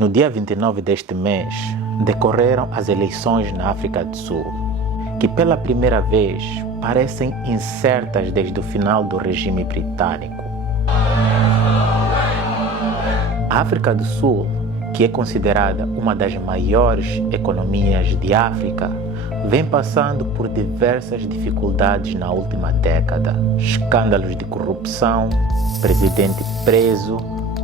No dia 29 deste mês, decorreram as eleições na África do Sul, que pela primeira vez parecem incertas desde o final do regime britânico. A África do Sul, que é considerada uma das maiores economias de África, vem passando por diversas dificuldades na última década. Escândalos de corrupção, presidente preso,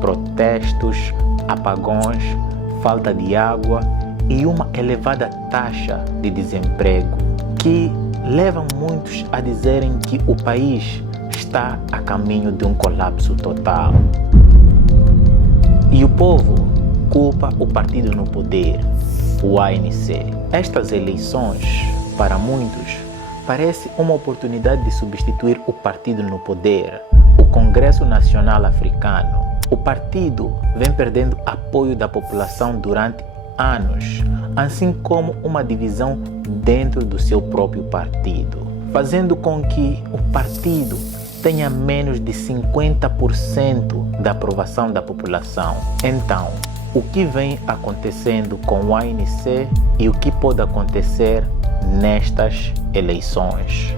protestos, apagões, falta de água e uma elevada taxa de desemprego, que levam muitos a dizerem que o país está a caminho de um colapso total. E o povo culpa o partido no poder, o ANC. Estas eleições, para muitos, parece uma oportunidade de substituir o partido no poder, o Congresso Nacional Africano. O partido vem perdendo apoio da população durante anos, assim como uma divisão dentro do seu próprio partido, fazendo com que o partido tenha menos de 50% da aprovação da população. Então, o que vem acontecendo com o ANC e o que pode acontecer nestas eleições?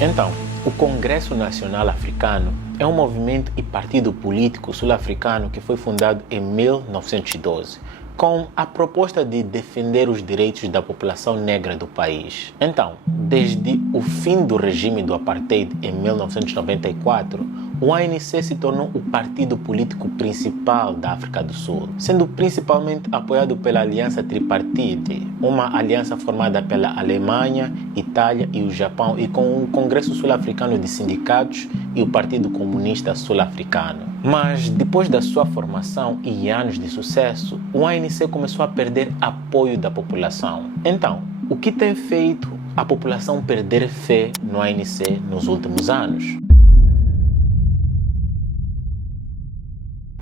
Então, o Congresso Nacional Africano é um movimento e partido político sul-africano que foi fundado em 1912, com a proposta de defender os direitos da população negra do país. Então, desde o fim do regime do apartheid em 1994, o ANC se tornou o partido político principal da África do Sul, sendo principalmente apoiado pela Aliança Tripartite, uma aliança formada pela Alemanha, Itália e o Japão, e com o Congresso Sul-Africano de Sindicatos e o Partido Comunista Sul-Africano. Mas depois da sua formação e anos de sucesso, o ANC começou a perder apoio da população. Então, o que tem feito a população perder fé no ANC nos últimos anos?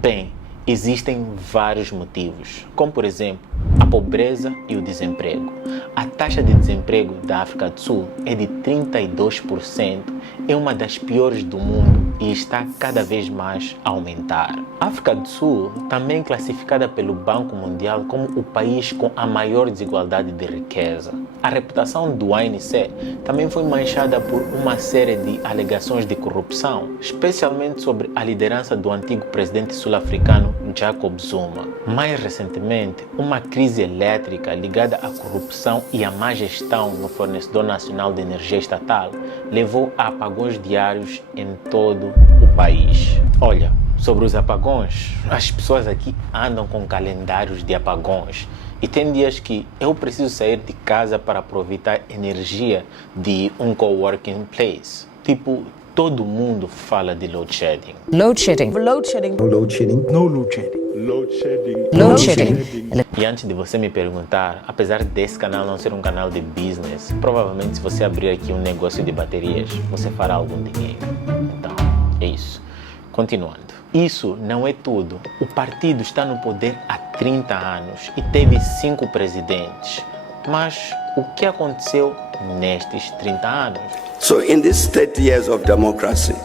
Bem, existem vários motivos, como por exemplo, a pobreza e o desemprego. A taxa de desemprego da África do Sul é de 32%, é uma das piores do mundo e está cada vez mais a aumentar. A África do Sul também é classificada pelo Banco Mundial como o país com a maior desigualdade de riqueza. A reputação do ANC também foi manchada por uma série de alegações de corrupção, especialmente sobre a liderança do antigo presidente sul-africano Jacob Zuma. Mais recentemente, uma crise elétrica ligada à corrupção e à má gestão no fornecedor nacional de energia estatal levou a apagões diários em todo o país. Olha, sobre os apagões, as pessoas aqui andam com calendários de apagões. E tem dias que eu preciso sair de casa para aproveitar energia de um coworking place. Tipo, todo mundo fala de load shedding. Load shedding. Load shedding. No load shedding. No load shedding. Load shedding. Load shedding. E antes de você me perguntar, apesar desse canal não ser um canal de business, provavelmente se você abrir aqui um negócio de baterias, você fará algum dinheiro. Então, é isso. Continuando. Isso não é tudo. O partido está no poder há 30 anos e teve 5 presidentes. Mas o que aconteceu nestes 30 anos? So in these 30 years of democracy,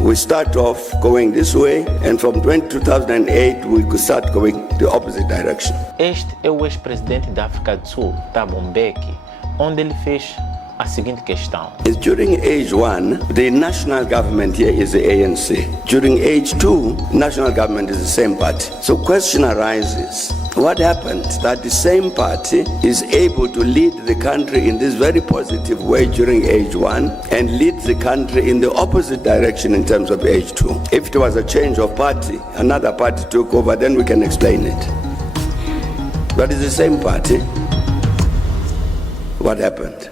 we start off going this way, and from 2008 we could start going the opposite direction. Este é o ex-presidente da África do Sul, Thabo Mbeki, onde ele fez a seguinte questão. During age 1, the national government here is the ANC. During age 2, national government is the same party. So question arises, what happened that the same party is able to lead the country in this very positive way during age 1 and lead the country in the opposite direction in terms of age 2? If it was a change of party, another party took over, then we can explain it. But it's the same party. What happened?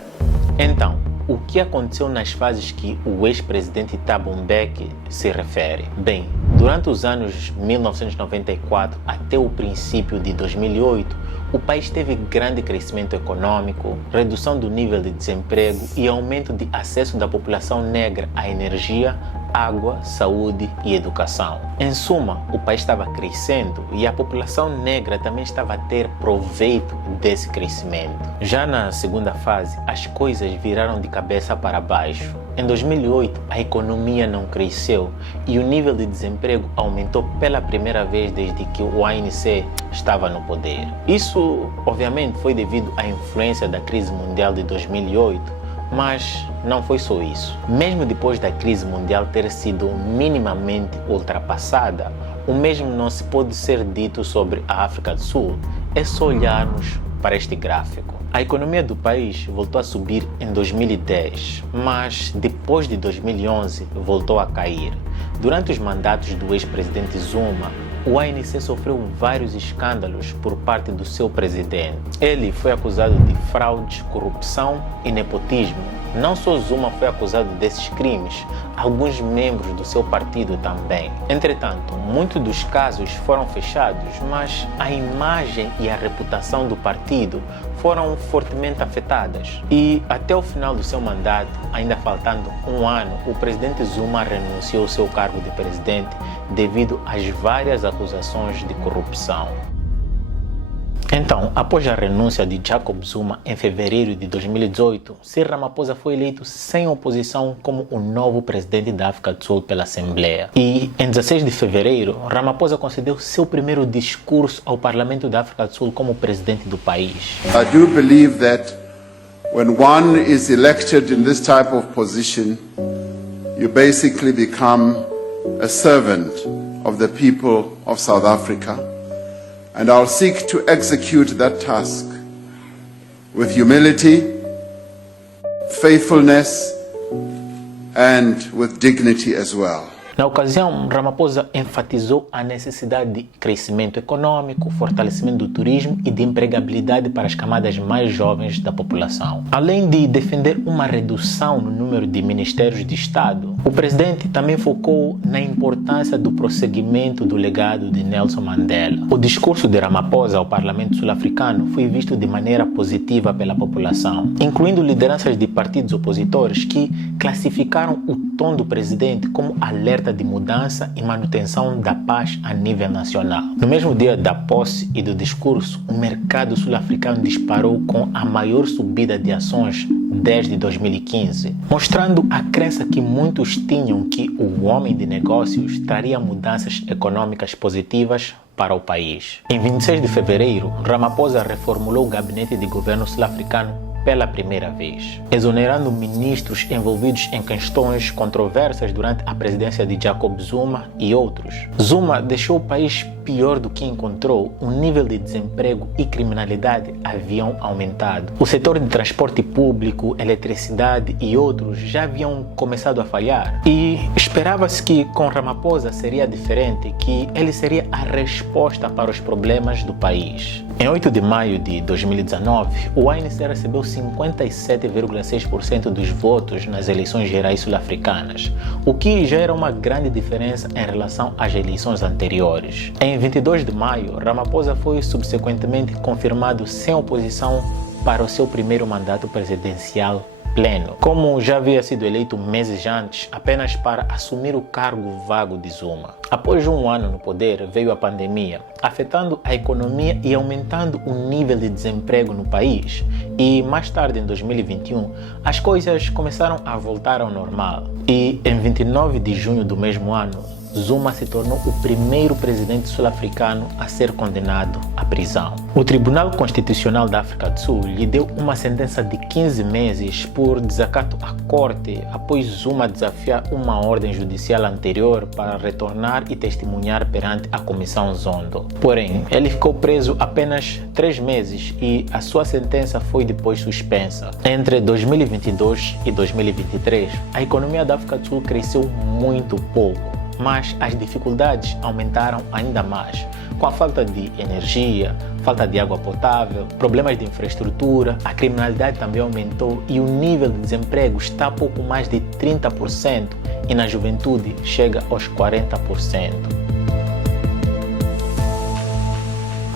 Então, o que aconteceu nas fases que o ex-presidente Thabo Mbeki se refere? Bem, durante os anos 1994 até o princípio de 2008, o país teve grande crescimento econômico, redução do nível de desemprego e aumento de acesso da população negra à energia, água, saúde e educação. Em suma, o país estava crescendo e a população negra também estava a ter proveito desse crescimento. Já na segunda fase, as coisas viraram de cabeça para baixo. em 2008 a economia não cresceu e o nível de desemprego aumentou pela primeira vez desde que o ANC estava no poder. Isso, obviamente, foi devido à influência da crise mundial de 2008, mas não foi só isso. Mesmo depois da crise mundial ter sido minimamente ultrapassada, o mesmo não se pode ser dito sobre a África do Sul. É só olharmos para este gráfico. A economia do país voltou a subir em 2010, mas depois de 2011 voltou a cair. Durante os mandatos do ex-presidente Zuma, o ANC sofreu vários escândalos por parte do seu presidente. Ele foi acusado de fraude, corrupção e nepotismo. Não só Zuma foi acusado desses crimes, alguns membros do seu partido também. Entretanto, muitos dos casos foram fechados, mas a imagem e a reputação do partido foram fortemente afetadas. E até o final do seu mandato, ainda faltando um ano, o presidente Zuma renunciou ao seu cargo de presidente devido às várias acusações de corrupção. Então, após a renúncia de Jacob Zuma em fevereiro de 2018, Cyril Ramaphosa foi eleito sem oposição como o novo presidente da África do Sul pela Assembleia. E em 16 de fevereiro, Ramaphosa concedeu seu primeiro discurso ao Parlamento da África do Sul como presidente do país. I do believe that when one is elected in this type of position, you basically become a servant of the people of South Africa. And I'll seek to execute that task with humility, faithfulness, and with dignity as well. Na ocasião, Ramaphosa enfatizou a necessidade de crescimento econômico, fortalecimento do turismo e de empregabilidade para as camadas mais jovens da população. Além de defender uma redução no número de ministérios de Estado, o presidente também focou na importância do prosseguimento do legado de Nelson Mandela. O discurso de Ramaphosa ao Parlamento Sul-Africano foi visto de maneira positiva pela população, incluindo lideranças de partidos opositores que classificaram o tom do presidente como alerta de mudança e manutenção da paz a nível nacional. No mesmo dia da posse e do discurso, o mercado sul-africano disparou com a maior subida de ações desde 2015, mostrando a crença que muitos tinham que o homem de negócios traria mudanças econômicas positivas para o país. Em 26 de fevereiro, Ramaphosa reformulou o gabinete de governo sul-africano pela primeira vez, exonerando ministros envolvidos em questões controversas durante a presidência de Jacob Zuma e outros. Zuma deixou o país pior do que encontrou. O nível de desemprego e criminalidade haviam aumentado. O setor de transporte público, eletricidade e outros já haviam começado a falhar. E esperava-se que com Ramaphosa seria diferente, que ele seria a resposta para os problemas do país. Em 8 de maio de 2019, o ANC recebeu 57,6% dos votos nas eleições gerais sul-africanas, o que já era uma grande diferença em relação às eleições anteriores. Em 22 de maio, Ramaphosa foi subsequentemente confirmado sem oposição para o seu primeiro mandato presidencial pleno, como já havia sido eleito meses antes, apenas para assumir o cargo vago de Zuma. Após um ano no poder, veio a pandemia, afetando a economia e aumentando o nível de desemprego no país. E mais tarde, em 2021, as coisas começaram a voltar ao normal. E em 29 de junho do mesmo ano, Zuma se tornou o primeiro presidente sul-africano a ser condenado à prisão. O Tribunal Constitucional da África do Sul lhe deu uma sentença de 15 meses por desacato à corte após Zuma desafiar uma ordem judicial anterior para retornar e testemunhar perante a Comissão Zondo. Porém, ele ficou preso apenas 3 meses e a sua sentença foi depois suspensa. Entre 2022 e 2023, a economia da África do Sul cresceu muito pouco, mas as dificuldades aumentaram ainda mais, com a falta de energia, falta de água potável, problemas de infraestrutura, a criminalidade também aumentou e o nível de desemprego está a pouco mais de 30% e na juventude chega aos 40%.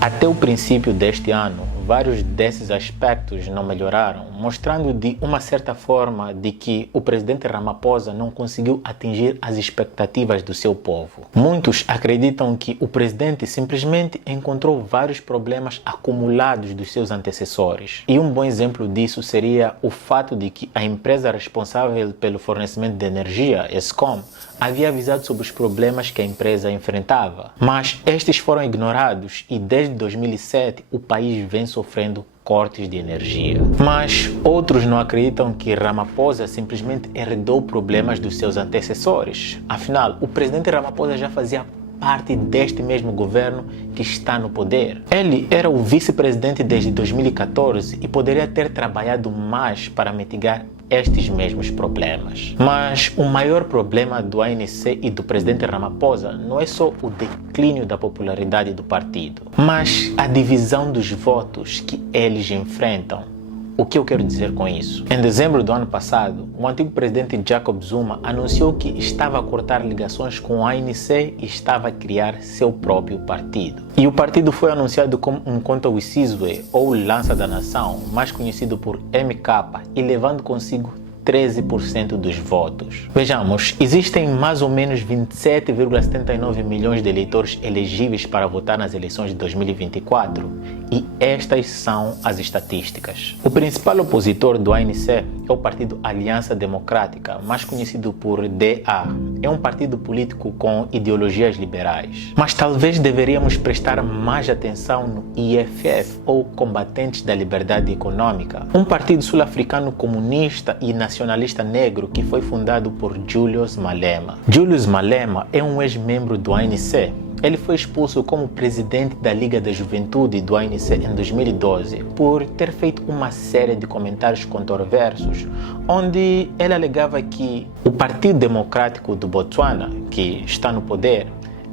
Até o princípio deste ano, vários desses aspectos não melhoraram, mostrando de uma certa forma de que o presidente Ramaphosa não conseguiu atingir as expectativas do seu povo. Muitos acreditam que o presidente simplesmente encontrou vários problemas acumulados dos seus antecessores. E um bom exemplo disso seria o fato de que a empresa responsável pelo fornecimento de energia, Eskom, havia avisado sobre os problemas que a empresa enfrentava, mas estes foram ignorados e desde 2007 o país vem sofrendo cortes de energia. Mas outros não acreditam que Ramaphosa simplesmente herdou problemas dos seus antecessores. Afinal, o presidente Ramaphosa já fazia parte deste mesmo governo que está no poder. Ele era o vice-presidente desde 2014 e poderia ter trabalhado mais para mitigar estes mesmos problemas. Mas o maior problema do ANC e do presidente Ramaphosa não é só o declínio da popularidade do partido, mas a divisão dos votos que eles enfrentam. O que eu quero dizer com isso? Em dezembro do ano passado, o antigo presidente Jacob Zuma anunciou que estava a cortar ligações com o ANC e estava a criar seu próprio partido. E o partido foi anunciado como Umkhonto we Sizwe, ou Lança da Nação, mais conhecido por MK, e levando consigo 13% dos votos. Vejamos, existem mais ou menos 27,79 milhões de eleitores elegíveis para votar nas eleições de 2024 e estas são as estatísticas. O principal opositor do ANC é o partido Aliança Democrática, mais conhecido por DA. É um partido político com ideologias liberais. Mas talvez deveríamos prestar mais atenção no IFF, ou Combatentes da Liberdade Econômica, um partido sul-africano comunista e nacionalista negro que foi fundado por Julius Malema. Julius Malema é um ex-membro do ANC. Ele foi expulso como presidente da Liga da Juventude do ANC em 2012 por ter feito uma série de comentários controversos, onde ele alegava que o Partido Democrático do Botswana, que está no poder,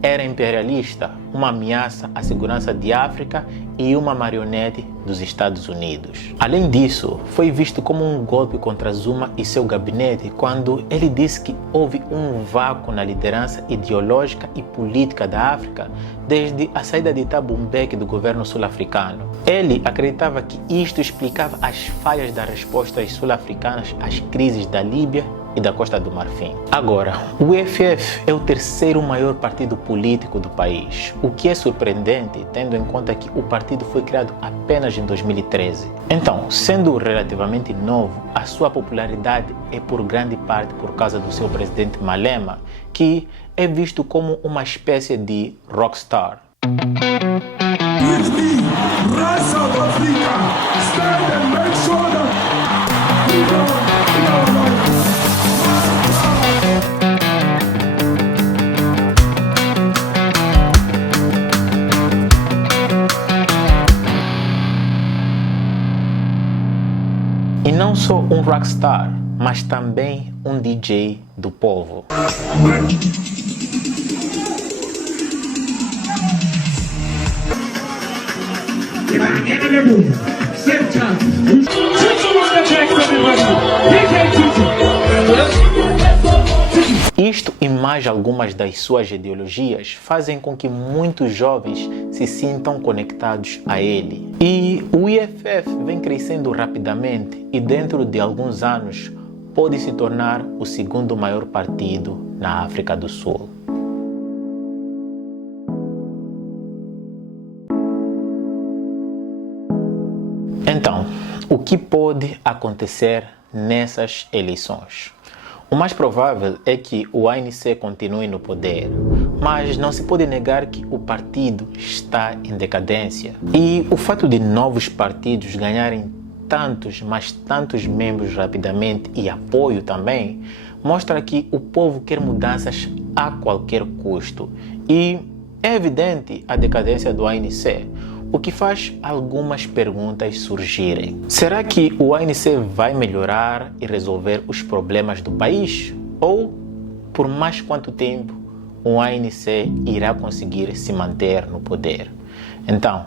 era imperialista, uma ameaça à segurança de África e uma marionete dos Estados Unidos. Além disso, foi visto como um golpe contra Zuma e seu gabinete quando ele disse que houve um vácuo na liderança ideológica e política da África desde a saída de Thabo Mbeki do governo sul-africano. Ele acreditava que isto explicava as falhas das respostas sul-africanas às crises da Líbia e da Costa do Marfim. Agora, o EFF é o terceiro maior partido político do país, o que é surpreendente tendo em conta que o partido foi criado apenas em 2013. Então, sendo relativamente novo, a sua popularidade é por grande parte por causa do seu presidente Malema, que é visto como uma espécie de rockstar. E não só um rockstar, mas também um DJ do povo. Isto e mais algumas das suas ideologias fazem com que muitos jovens se sintam conectados a ele. E o IFF vem crescendo rapidamente e dentro de alguns anos pode se tornar o segundo maior partido na África do Sul. Então, o que pode acontecer nessas eleições? O mais provável é que o ANC continue no poder, mas não se pode negar que o partido está em decadência. E o fato de novos partidos ganharem tantos, mas tantos membros rapidamente e apoio também, mostra que o povo quer mudanças a qualquer custo. E é evidente a decadência do ANC, o que faz algumas perguntas surgirem. Será que o ANC vai melhorar e resolver os problemas do país? Ou, por mais quanto tempo, o ANC irá conseguir se manter no poder? Então,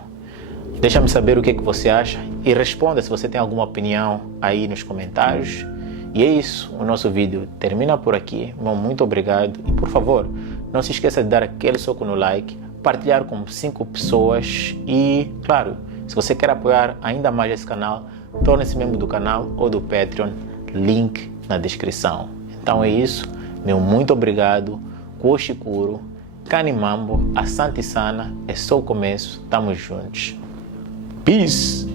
deixa-me saber o que você acha e responda se você tem alguma opinião aí nos comentários. E é isso, o nosso vídeo termina por aqui. Muito obrigado e, por favor, não se esqueça de dar aquele soco no like, partilhar com 5 pessoas e, claro, Se você quer apoiar ainda mais esse canal, torne-se membro do canal ou do Patreon, link na descrição. Então é isso, meu muito obrigado, Koshikuro, Kanimambo, Asante Sana, é só o começo, tamo juntos. Peace!